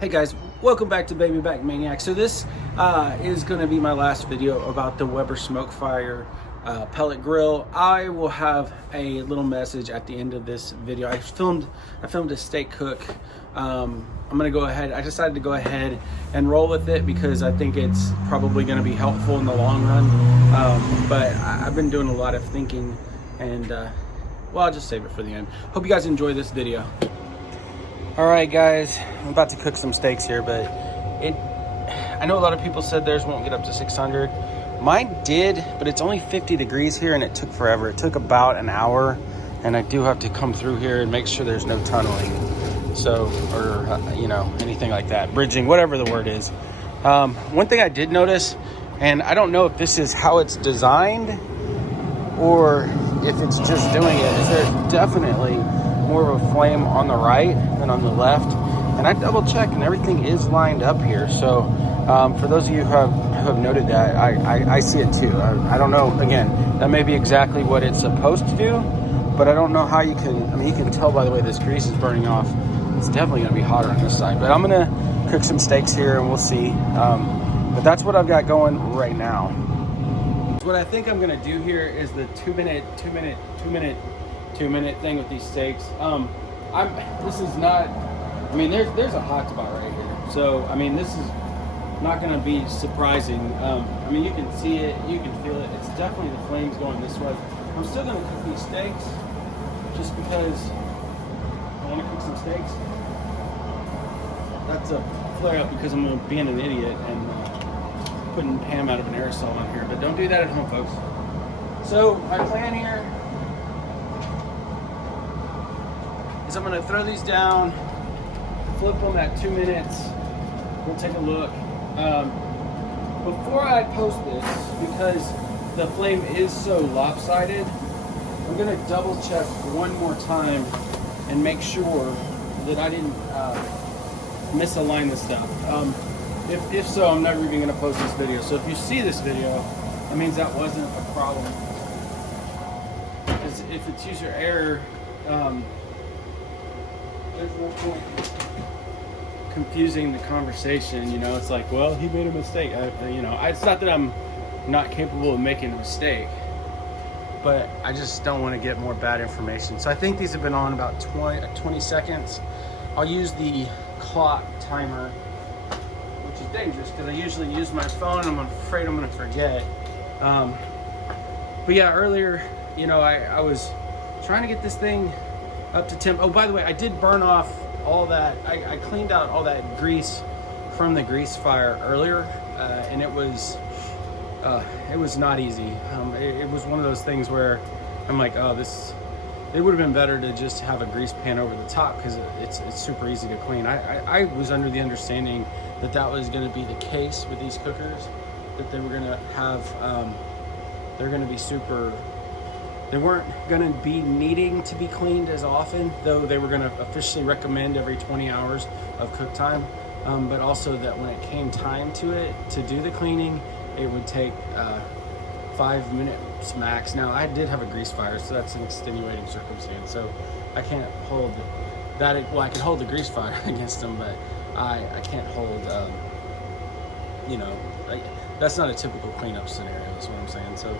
Hey guys, welcome back to Baby Back Maniac. So this is going to be my last video about the Weber SmokeFire Pellet Grill. I will have a little message at the end of this video. I filmed a steak cook. I'm going to go ahead. I decided to go ahead and roll with it because I think it's probably going to be helpful in the long run. But I've been doing a lot of thinking, and well, I'll just save it for the end. Hope you guys enjoy this video. All right, guys, I'm about to cook some steaks here, but I know a lot of people said theirs won't get up to 600. Mine did, but it's only 50 degrees here, and it took forever. It took about an hour, and I do have to come through here and make sure there's no tunneling, so, or you know, anything like that, bridging, whatever the word is. One thing I did notice, and I don't know if this is how it's designed or if it's just doing it, is there's definitely more of a flame on the right than on the left, and I double checked and everything is lined up here. So for those of you who have noted that, I see it too. I don't know, again, that may be exactly what it's supposed to do, but I don't know how you can, I mean, you can tell by the way this grease is burning off. It's definitely going to be hotter on this side, but I'm going to cook some steaks here and we'll see. But that's what I've got going right now. What I think I'm going to do here is the two minute thing with these steaks. This is not, I mean, there's a hot spot right here, so I mean, this is not going to be surprising. I mean, you can see it, you can feel it. It's definitely the flames going this way. I'm still going to cook these steaks just because I want to cook some steaks. That's a flare up because I'm being an idiot and putting Pam out of an aerosol on here, but don't do that at home, folks. So my plan here is I'm going to throw these down, flip them at 2 minutes. We'll take a look. Before I post this, because the flame is so lopsided, I'm going to double check one more time and make sure that I didn't misalign this stuff. If so, I'm never even going to post this video. So if you see this video, that means that wasn't a problem. Because if it's user error, there's no point confusing the conversation. You know, it's like, well, he made a mistake. You know, it's not that I'm not capable of making a mistake, but I just don't want to get more bad information. So I think these have been on about 20 seconds. I'll use the clock timer, which is dangerous because I usually use my phone. I'm afraid I'm going to forget. But yeah, earlier, you know, I was trying to get this thing up to temp. Oh, by the way, I did burn off all that. I cleaned out all that grease from the grease fire earlier, and it was not easy. It was one of those things where I'm like, oh, it would have been better to just have a grease pan over the top because it's super easy to clean. I was under the understanding that that was going to be the case with these cookers, that they were going to have, they're going to be super. They weren't going to be needing to be cleaned as often, though they were going to officially recommend every 20 hours of cook time. But also that when it came time to do the cleaning, it would take 5 minutes max. Now, I did have a grease fire, so that's an extenuating circumstance. So I can't hold that. Well, I can hold the grease fire against them, but I can't hold, you know, like, that's not a typical cleanup scenario, is what I'm saying. So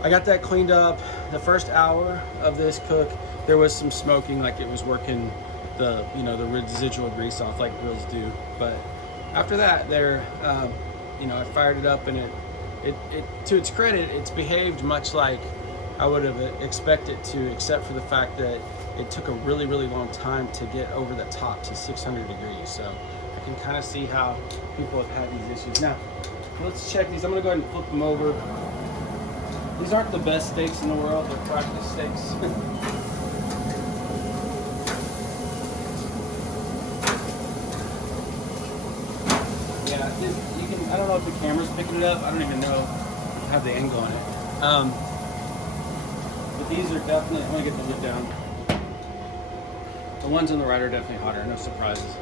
I got that cleaned up. The first hour of this cook, there was some smoking, like it was working the, you know, the residual grease off like grills do. But after that, you know, I fired it up, and it to its credit, it's behaved much like I would have expected to, except for the fact that it took a really, really long time to get over the top to 600 degrees. So I can kind of see how people have had these issues. Now, let's check these. I'm gonna go ahead and flip them over. These aren't the best steaks in the world, they're practice steaks. Yeah, you can, I don't know if the camera's picking it up, I don't even know how the angle on it. But these are definitely, I'm gonna get the lid down. The ones on the right are definitely hotter, no surprises.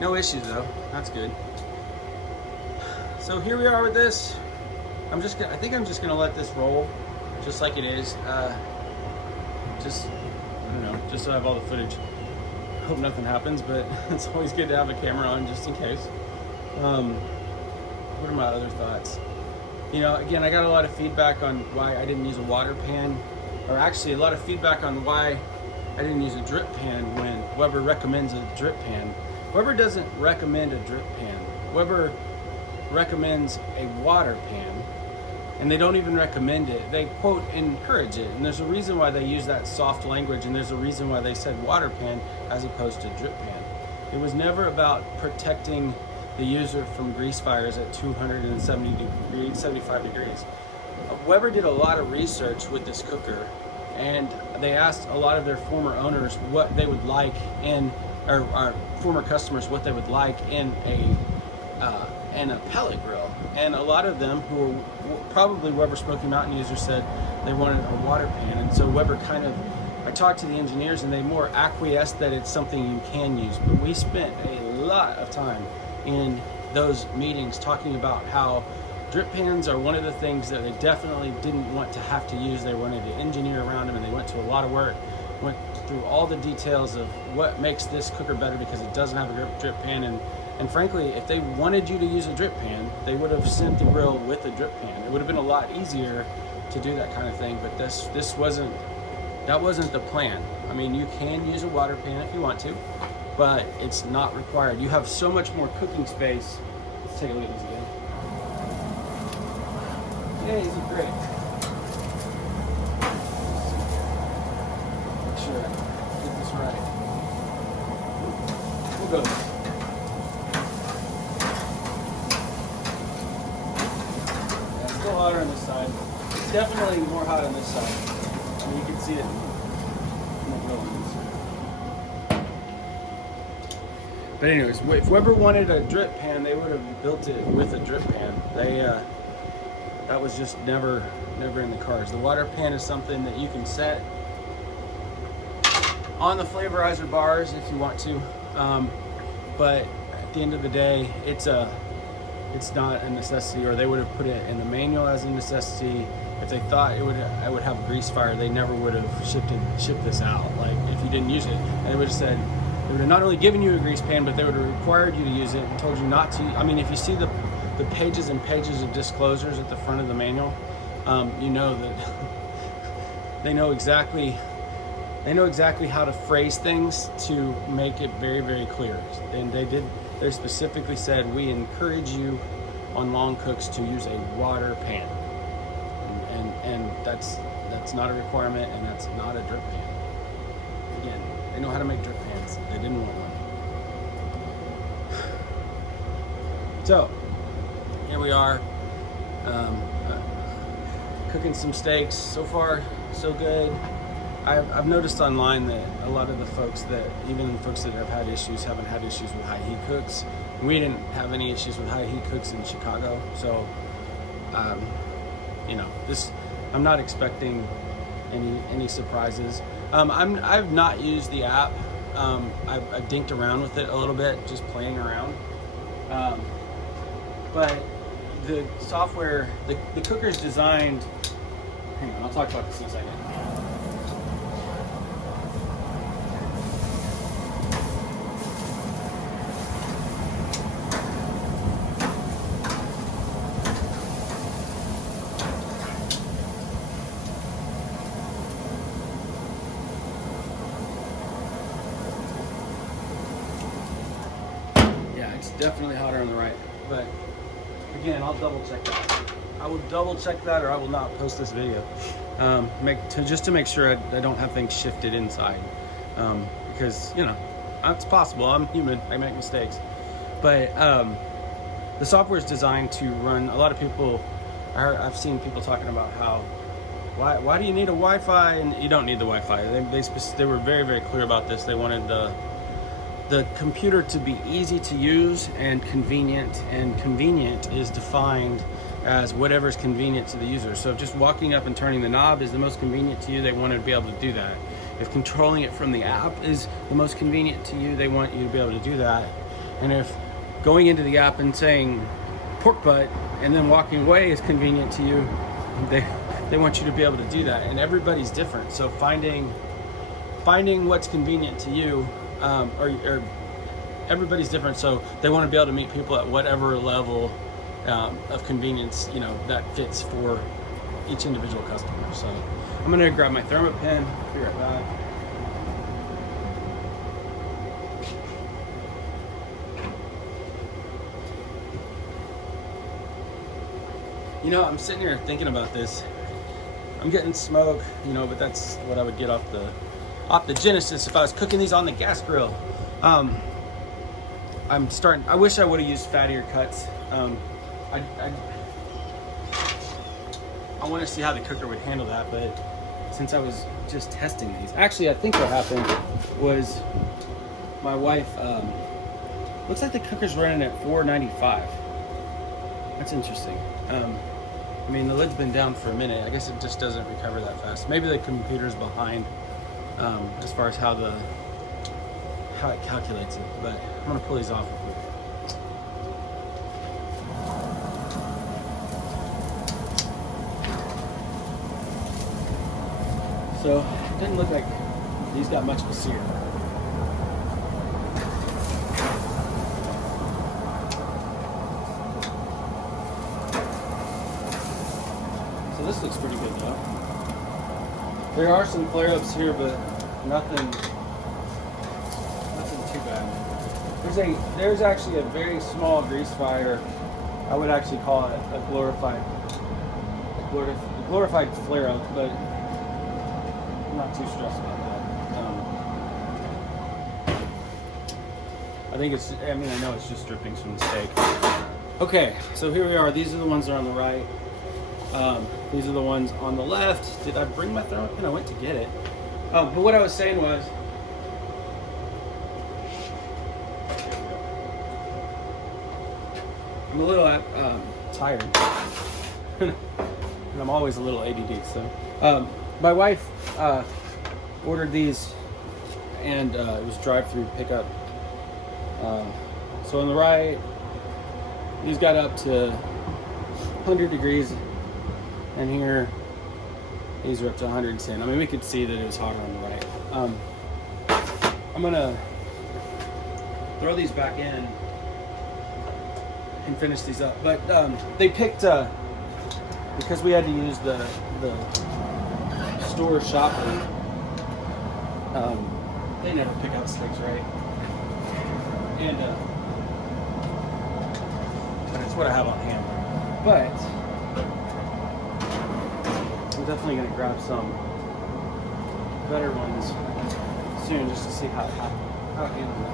No issues though, that's good. So here we are with this. I think I'm just gonna let this roll just like it is. I don't know, just so I have all the footage. hope nothing happens, but it's always good to have a camera on just in case. What are my other thoughts? You know, again, I got a lot of feedback on why I didn't use a water pan, or actually a lot of feedback on why I didn't use a drip pan when Weber recommends a drip pan. Weber doesn't recommend a drip pan. Weber recommends a water pan, and they don't even recommend it. They quote encourage it, and there's a reason why they use that soft language, and there's a reason why they said water pan as opposed to drip pan. It was never about protecting the user from grease fires at 75 degrees. Weber did a lot of research with this cooker, and they asked a lot of their former owners what they would like in, or our former customers what they would like in a pellet grill. And a lot of them who were probably Weber Smoky Mountain users said they wanted a water pan. And so Weber I talked to the engineers and they more acquiesced that it's something you can use. But we spent a lot of time in those meetings talking about how drip pans are one of the things that they definitely didn't want to have to use. They wanted to engineer around them, and they went to a lot of work, went through all the details of what makes this cooker better because it doesn't have a drip pan. And frankly, if they wanted you to use a drip pan, they would have sent the grill with a drip pan. It would have been a lot easier to do that kind of thing, but that wasn't the plan. I mean, you can use a water pan if you want to, but it's not required. You have so much more cooking space. Let's take a look at these again. Yeah, these are great. Make sure I get this right. We'll go. Hotter on this side. It's definitely more hot on this side. I mean, you can see it in the grill on this side. But anyways, if Weber wanted a drip pan, they would have built it with a drip pan. That was just never in the cards. The water pan is something that you can set on the flavorizer bars if you want to, but at the end of the day, it's not a necessity, or they would have put it in the manual as a necessity. If they thought I would have a grease fire, they never would have shipped this out. Like if you didn't use it, and they would have said, they would have not only given you a grease pan, but they would have required you to use it and told you not to. I mean, if you see the pages and pages of disclosures at the front of the manual, you know that they know exactly how to phrase things to make it very, very clear. And they specifically said, we encourage you on long cooks to use a water pan. And that's not a requirement, and that's not a drip pan. Again, they know how to make drip pans. They didn't want one. So, here we are, cooking some steaks. So far, so good. I've noticed online that a lot of the folks that have had issues haven't had issues with high heat cooks. We didn't have any issues with high heat cooks in Chicago, so I'm not expecting any surprises. I've not used the app. I've dinked around with it a little bit, just playing around. But the software, the cooker's designed. Hang on, I'll talk about this in a second. It's definitely hotter on the right, but again, I'll double check that. I will double check that, or I will not post this video. Just to make sure I don't have things shifted inside, because it's possible. I'm human. I make mistakes, but the software is designed to run. A lot of people, I've seen people talking about how why do you need a Wi-Fi? And you don't need the Wi-Fi. They were very, very clear about this. They wanted the computer to be easy to use and convenient is defined as whatever is convenient to the user. So if just walking up and turning the knob is the most convenient to you, they want to be able to do that. If controlling it from the app is the most convenient to you, they want you to be able to do that. And if going into the app and saying pork butt and then walking away is convenient to you, they want you to be able to do that. And everybody's different, so finding what's convenient to you or everybody's different, so they want to be able to meet people at whatever level of convenience, you know, that fits for each individual customer. So I'm gonna grab my ThermoPen, be right back. You know, I'm sitting here thinking about this. I'm getting smoke, you know, but that's what I would get off the Genesis if I was cooking these on the gas grill. I wish I would have used fattier cuts. I want to see how the cooker would handle that, but since I was just testing these, actually I think what happened was my wife, looks like the cooker's running at 495. That's interesting. I mean, the lid's been down for a minute. I guess it just doesn't recover that fast. Maybe the computer's behind as far as how it calculates it. But I'm gonna pull these off real quick. So it didn't look like these got much of a sear. This looks pretty good though. There are some flare-ups here, but nothing too bad. There's actually a very small grease fire. I would actually call it a glorified flare-up, but I'm not too stressed about that. I know it's just drippings from the steak. Okay, so here we are. These are the ones that are on the right. These are the ones on the left. Did I bring my ThermoPen? I went to get it. But what I was saying was, I'm a little tired, and I'm always a little ADD. So, my wife ordered these, and it was drive-through pickup. So on the right, these got up to 100 degrees. And here, these are up to 110. I mean, we could see that it was hotter on the right. I'm gonna throw these back in and finish these up. But they picked, because we had to use the store shopper, they never pick out steaks right. And that's what I have on hand. But I'm definitely going to grab some better ones soon just to see how it handles it.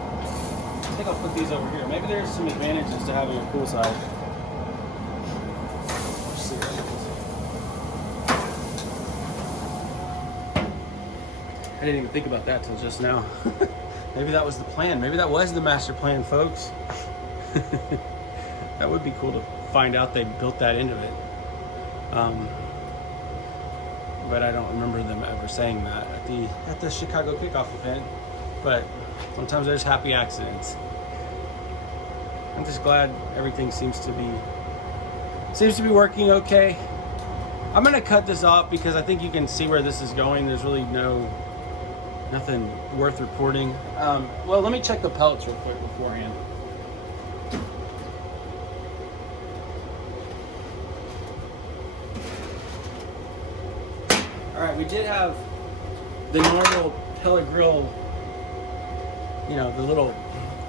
I think I'll put these over here. Maybe there's some advantages to having a poolside. Let's see. I didn't even think about that till just now. Maybe that was the plan. Maybe that was the master plan, folks. That would be cool to find out they built that into it. But I don't remember them ever saying that at the Chicago kickoff event. But sometimes there's happy accidents. I'm just glad everything seems to be working okay. I'm gonna cut this off because I think you can see where this is going. There's really nothing worth reporting. Well, let me check the pellets real quick beforehand. All right, we did have the normal pellet grill, you know, the little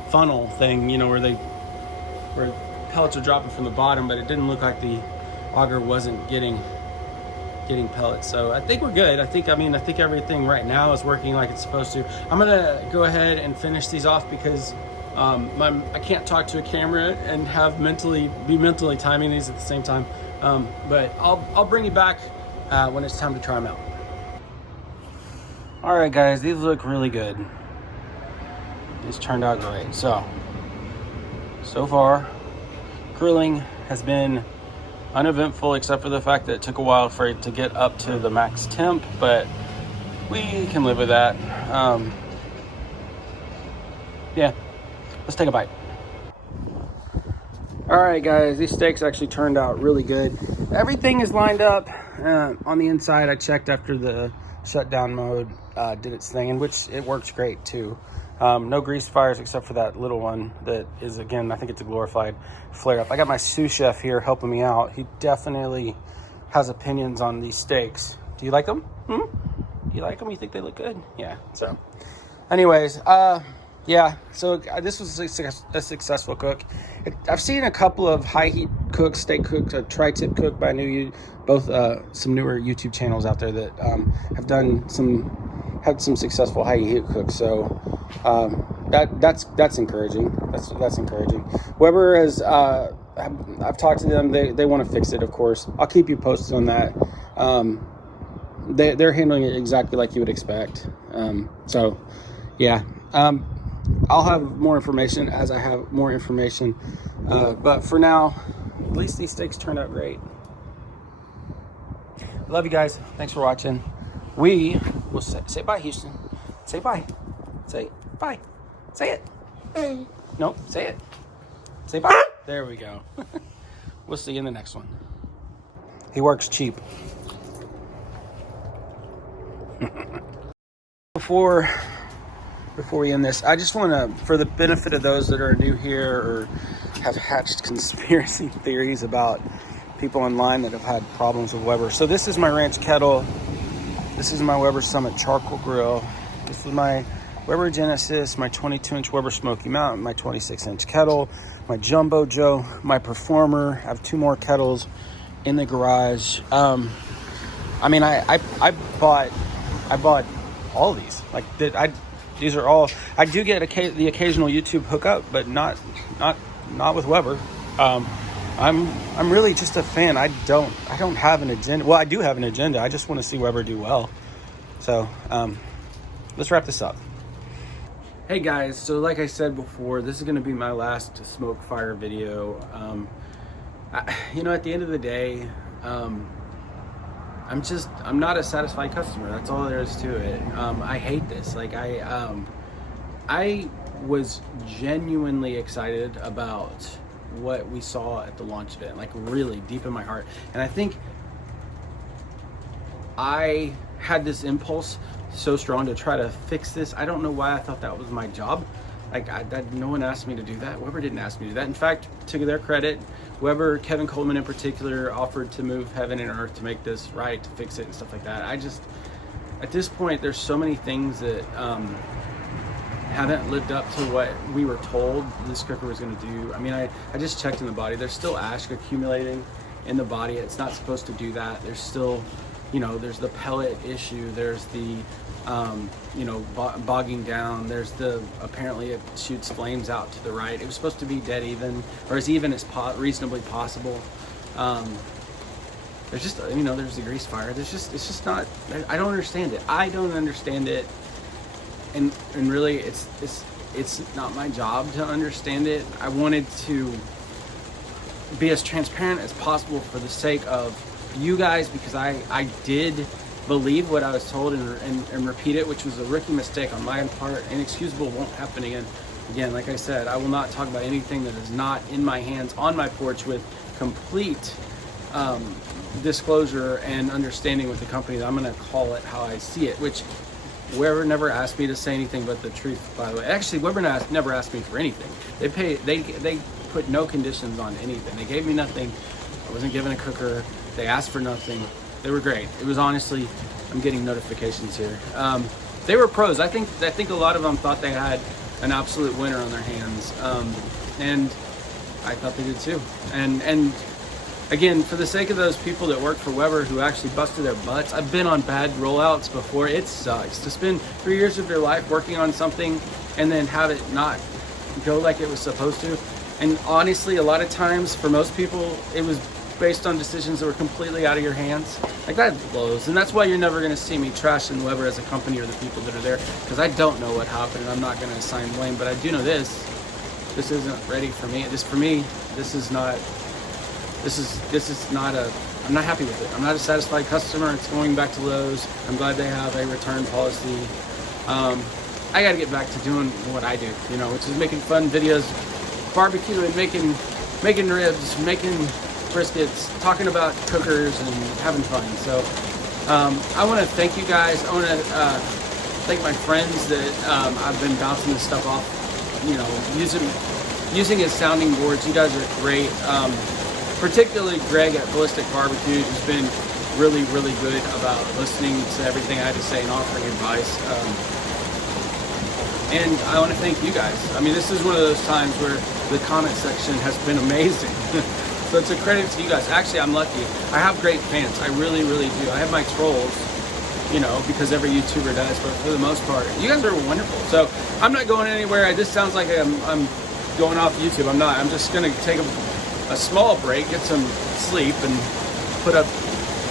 funnel thing, you know, where pellets are dropping from the bottom, but it didn't look like the auger wasn't getting pellets. So I think we're good. I think everything right now is working like it's supposed to. I'm gonna go ahead and finish these off because I can't talk to a camera and be mentally timing these at the same time. But I'll bring you back when it's time to try them out. All right, guys, these look really good. These turned out great. So far, grilling has been uneventful except for the fact that it took a while for it to get up to the max temp, but we can live with that. Yeah, let's take a bite. All right, guys, these steaks actually turned out really good. Everything is lined up on the inside. I checked after the shutdown mode did its thing, and which it works great too. No grease fires except for that little one that is, again, I think it's a glorified flare up. I got my sous chef here helping me out. He definitely has opinions on these steaks. Do you like them? Do you like them? You think they look good? Yeah. So anyways, yeah, so this was a successful cook. I've seen a couple of high heat cooks, steak cooks, a tri-tip cook by both some newer YouTube channels out there that had some successful high heat cooks. So that's encouraging. That's encouraging. Weber has I've talked to them. They want to fix it, of course. I'll keep you posted on that. They're handling it exactly like you would expect. So yeah. I'll have more information as I have more information. But for now, at least these steaks turned out great. Love you guys. Thanks for watching. We will say bye, Houston. Say bye. Say bye. Say it. No, say it. Say bye. There we go. We'll see you in the next one. He works cheap. Before we end this, I just want to, for the benefit of those that are new here or have hatched conspiracy theories about people online that have had problems with Weber. So this is my ranch kettle. This is my Weber Summit charcoal grill. This is my Weber Genesis, my 22-inch Weber Smoky Mountain, my 26-inch kettle, my Jumbo Joe, my Performer. I have 2 more kettles in the garage. I mean, I bought all of these. Like these are all. I do get the occasional YouTube hookup, but not with Weber. I'm really just a fan. I don't have an agenda. Well, I do have an agenda. I just want to see Weber do well. So let's wrap this up. Hey guys, so like I said before, this is going to be my last SmokeFire video. At the end of the day, I'm not a satisfied customer. That's all there is to it. I hate this. Like I was genuinely excited about what we saw at the launch event, like really deep in my heart. And I think I had this impulse so strong to try to fix this. I don't know why I thought that was my job. Like no one asked me to do that. Weber didn't ask me to do that. In fact, to their credit, Weber, Kevin Coleman in particular, offered to move heaven and earth to make this right, to fix it and stuff like that. At this point, there's so many things that haven't lived up to what we were told this cooker was going to do. I mean, I just checked in the body. There's still ash accumulating in the body. It's not supposed to do that. There's still, there's the pellet issue. There's the, bogging down. There's apparently it shoots flames out to the right. It was supposed to be dead even, or as even as reasonably possible. There's just, there's the grease fire. It's just not, I don't understand it. I don't understand it. And really, it's not my job to understand it. I wanted to be as transparent as possible for the sake of you guys, because I did believe what I was told and repeat it, which was a rookie mistake on my part. Inexcusable, won't happen again. Again, like I said, I will not talk about anything that is not in my hands on my porch with complete disclosure and understanding with the company. I'm going to call it how I see it, which Weber never asked me to say anything but the truth, by the way. Actually, Weber never asked me for anything. They put no conditions on anything. They gave me nothing. I wasn't given a cooker. They asked for nothing. They were great. It was honestly, I'm getting notifications here. They were pros. I think a lot of them thought they had an absolute winner on their hands, and I thought they did too. And again, for the sake of those people that work for Weber who actually busted their butts, I've been on bad rollouts before. It sucks to spend 3 years of your life working on something and then have it not go like it was supposed to. And honestly, a lot of times for most people, it was based on decisions that were completely out of your hands. Like, that blows. And that's why you're never going to see me trashing Weber as a company or the people that are there, because I don't know what happened and I'm not going to assign blame. But I do know this isn't ready for me. This is not I'm not happy with it. I'm not a satisfied customer. It's going back to Lowe's. I'm glad they have a return policy. I got to get back to doing what I do, which is making fun videos, barbecuing, making ribs, making briskets, talking about cookers and having fun. So I want to thank you guys. I want to thank my friends that I've been bouncing this stuff off, you know, using as sounding boards. You guys are great. Particularly Greg at Ballistic Barbecue has been really, really good about listening to everything I had to say and offering advice. And I want to thank you guys. I mean, this is one of those times where the comment section has been amazing. So it's a credit to you guys. Actually, I'm lucky. I have great fans. I really, really do. I have my trolls, you know, because every YouTuber does, but for the most part, you guys are wonderful. So I'm not going anywhere. This sounds like I'm going off YouTube. I'm not. I'm just going to take a small break, get some sleep, and put up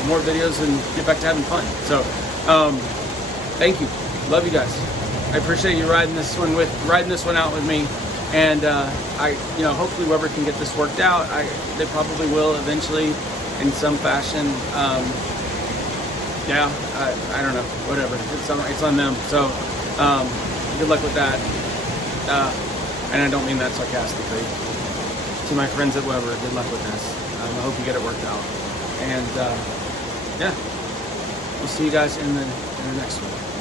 more videos and get back to having fun. So thank you. Love you guys. I appreciate you riding this one out with me. And you know, hopefully Weber can get this worked out. They probably will eventually in some fashion. Yeah, I don't know, whatever. It's on them. So good luck with that. And I don't mean that sarcastically. To my friends at Weber, good luck with this. I hope you get it worked out. And yeah, we'll see you guys in the next one.